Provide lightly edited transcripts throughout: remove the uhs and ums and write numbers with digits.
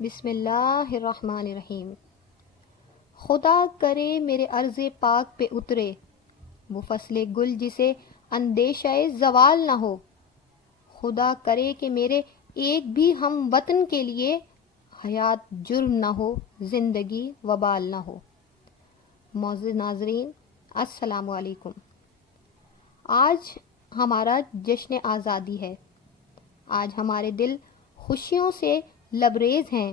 بسم اللہ الرحمن الرحیم۔ خدا کرے میرے عرض پاک پہ اترے وہ فصل گل جسے اندیشہ زوال نہ ہو۔ خدا کرے کہ میرے ایک بھی ہم وطن کے لیے حیات جرم نہ ہو، زندگی وبال نہ ہو۔ معزز ناظرین، السلام علیکم۔ آج ہمارا جشن آزادی ہے۔ آج ہمارے دل خوشیوں سے لبریز ہیں،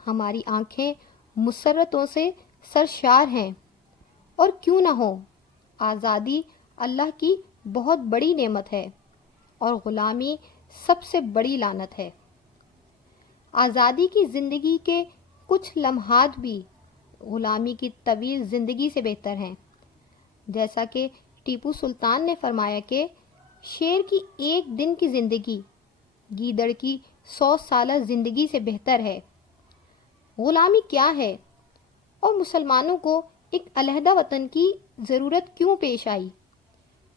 ہماری آنکھیں مسرتوں سے سرشار ہیں۔ اور کیوں نہ ہو، آزادی اللہ کی بہت بڑی نعمت ہے اور غلامی سب سے بڑی لعنت ہے۔ آزادی کی زندگی کے کچھ لمحات بھی غلامی کی طویل زندگی سے بہتر ہیں۔ جیسا کہ ٹیپو سلطان نے فرمایا کہ شیر کی ایک دن کی زندگی گیدڑ کی 100 سالہ زندگی سے بہتر ہے۔ غلامی کیا ہے اور مسلمانوں کو ایک علیحدہ وطن کی ضرورت کیوں پیش آئی؟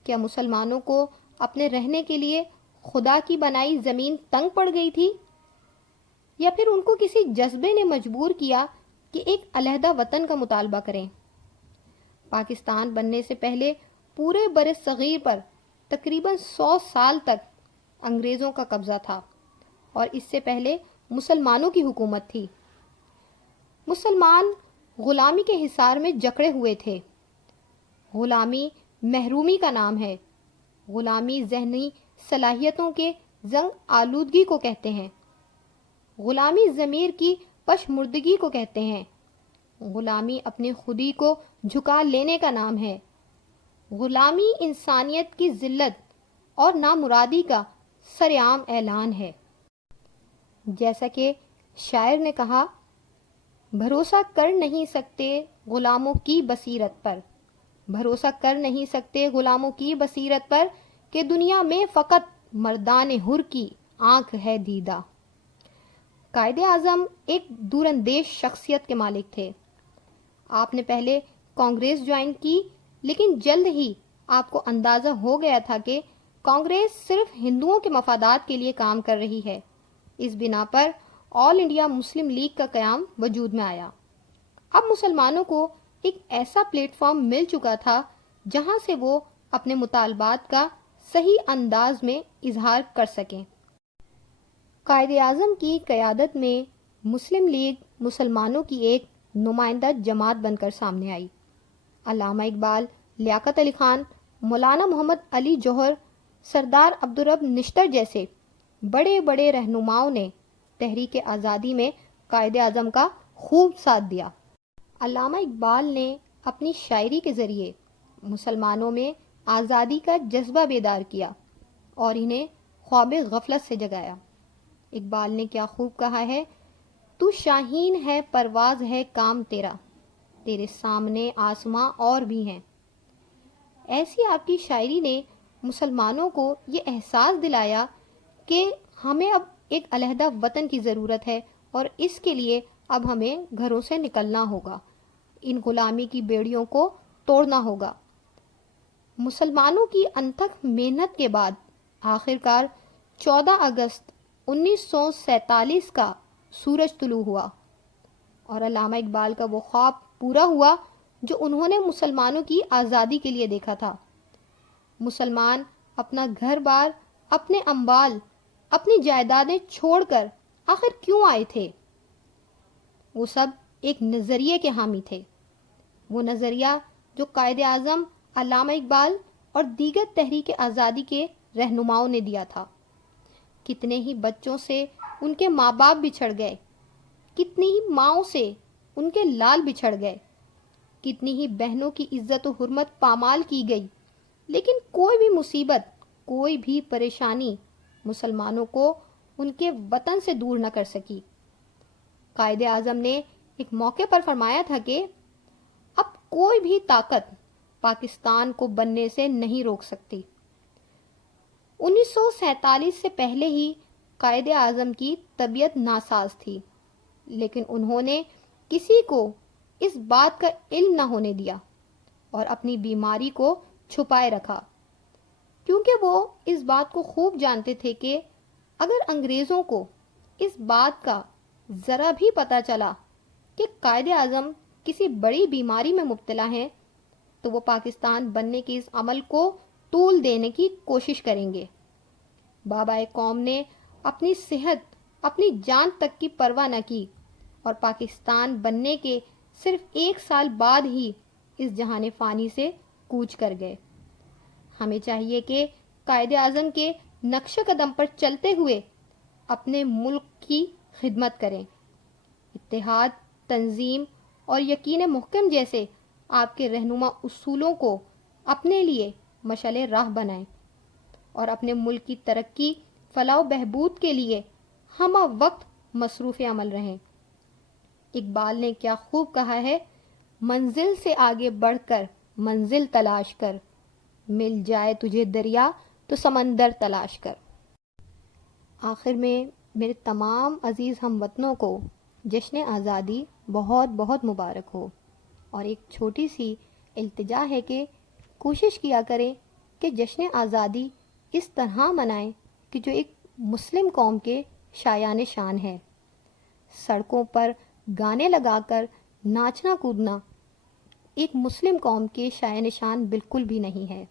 کیا مسلمانوں کو اپنے رہنے کے لیے خدا کی بنائی زمین تنگ پڑ گئی تھی، یا پھر ان کو کسی جذبے نے مجبور کیا کہ ایک علیحدہ وطن کا مطالبہ کریں؟ پاکستان بننے سے پہلے پورے بر صغیر پر تقریباً 100 سال تک انگریزوں کا قبضہ تھا، اور اس سے پہلے مسلمانوں کی حکومت تھی۔ مسلمان غلامی کے حصار میں جکڑے ہوئے تھے۔ غلامی محرومی کا نام ہے۔ غلامی ذہنی صلاحیتوں کے زنگ آلودگی کو کہتے ہیں۔ غلامی ضمیر کی پشمردگی کو کہتے ہیں۔ غلامی اپنے خودی کو جھکا لینے کا نام ہے۔ غلامی انسانیت کی ذلت اور نامرادی کا سرعام اعلان ہے۔ جیسا کہ شاعر نے کہا، بھروسہ کر نہیں سکتے غلاموں کی بصیرت پر، بھروسہ کر نہیں سکتے غلاموں کی بصیرت پر کہ دنیا میں فقط مردان حر کی آنکھ ہے دیدہ۔ قائد اعظم ایک دوراندیش شخصیت کے مالک تھے۔ آپ نے پہلے کانگریس جوائن کی، لیکن جلد ہی آپ کو اندازہ ہو گیا تھا کہ کانگریس صرف ہندوؤں کے مفادات کے لیے کام کر رہی ہے۔ اس بنا پر آل انڈیا مسلم لیگ کا قیام وجود میں آیا۔ اب مسلمانوں کو ایک ایسا پلیٹ فارم مل چکا تھا جہاں سے وہ اپنے مطالبات کا صحیح انداز میں اظہار کر سکیں۔ قائد اعظم کی قیادت میں مسلم لیگ مسلمانوں کی ایک نمائندہ جماعت بن کر سامنے آئی۔ علامہ اقبال، لیاقت علی خان، مولانا محمد علی جوہر، سردار عبدالرب نشتر جیسے بڑے بڑے رہنماؤں نے تحریک آزادی میں قائد اعظم کا خوب ساتھ دیا۔ علامہ اقبال نے اپنی شاعری کے ذریعے مسلمانوں میں آزادی کا جذبہ بیدار کیا اور انہیں خواب غفلت سے جگایا۔ اقبال نے کیا خوب کہا ہے، تو شاہین ہے پرواز ہے کام تیرا، تیرے سامنے آسماں اور بھی ہیں۔ ایسی آپ کی شاعری نے مسلمانوں کو یہ احساس دلایا کہ ہمیں اب ایک علیحدہ وطن کی ضرورت ہے، اور اس کے لیے اب ہمیں گھروں سے نکلنا ہوگا، ان غلامی کی بیڑیوں کو توڑنا ہوگا۔ مسلمانوں کی انتھک محنت کے بعد آخرکار 14 اگست 1947 کا سورج طلوع ہوا، اور علامہ اقبال کا وہ خواب پورا ہوا جو انہوں نے مسلمانوں کی آزادی کے لیے دیکھا تھا۔ مسلمان اپنا گھر بار، اپنے اموال، اپنی جائیدادیں چھوڑ کر آخر کیوں آئے تھے؟ وہ سب ایک نظریے کے حامی تھے۔ وہ نظریہ جو قائد اعظم، علامہ اقبال اور دیگر تحریک آزادی کے رہنماؤں نے دیا تھا۔ کتنے ہی بچوں سے ان کے ماں باپ بچھڑ گئے، کتنی ہی ماؤں سے ان کے لال بچھڑ گئے، کتنی ہی بہنوں کی عزت و حرمت پامال کی گئی، لیکن کوئی بھی مصیبت، کوئی بھی پریشانی مسلمانوں کو ان کے وطن سے دور نہ کر سکی۔ قائد اعظم نے ایک موقع پر فرمایا تھا کہ اب کوئی بھی طاقت پاکستان کو بننے سے نہیں روک سکتی۔ 1947 سے پہلے ہی قائد اعظم کی طبیعت ناساز تھی، لیکن انہوں نے کسی کو اس بات کا علم نہ ہونے دیا اور اپنی بیماری کو چھپائے رکھا، کیونکہ وہ اس بات کو خوب جانتے تھے کہ اگر انگریزوں کو اس بات کا ذرا بھی پتہ چلا کہ قائد اعظم کسی بڑی بیماری میں مبتلا ہیں تو وہ پاکستان بننے کے اس عمل کو طول دینے کی کوشش کریں گے۔ بابائے قوم نے اپنی صحت، اپنی جان تک کی پرواہ نہ کی اور پاکستان بننے کے صرف 1 سال بعد ہی اس جہان فانی سے کوچ کر گئے۔ ہمیں چاہیے کہ قائد اعظم کے نقش قدم پر چلتے ہوئے اپنے ملک کی خدمت کریں۔ اتحاد، تنظیم اور یقین محکم جیسے آپ کے رہنما اصولوں کو اپنے لیے مشعل راہ بنائیں اور اپنے ملک کی ترقی، فلاح و بہبود کے لیے ہمہ وقت مصروف عمل رہیں۔ اقبال نے کیا خوب کہا ہے، منزل سے آگے بڑھ کر منزل تلاش کر، مل جائے تجھے دریا تو سمندر تلاش کر۔ آخر میں میرے تمام عزیز ہم وطنوں کو جشن آزادی بہت بہت مبارک ہو، اور ایک چھوٹی سی التجا ہے کہ کوشش کیا کریں کہ جشن آزادی اس طرح منائیں کہ جو ایک مسلم قوم کے شایان شان ہے۔ سڑکوں پر گانے لگا کر ناچنا کودنا ایک مسلم قوم کے شایان شان بالکل بھی نہیں ہے۔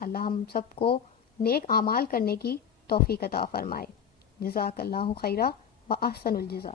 اللہ ہم سب کو نیک اعمال کرنے کی توفیق عطا فرمائے۔ جزاک اللہ خیرہ و احسن الجزا۔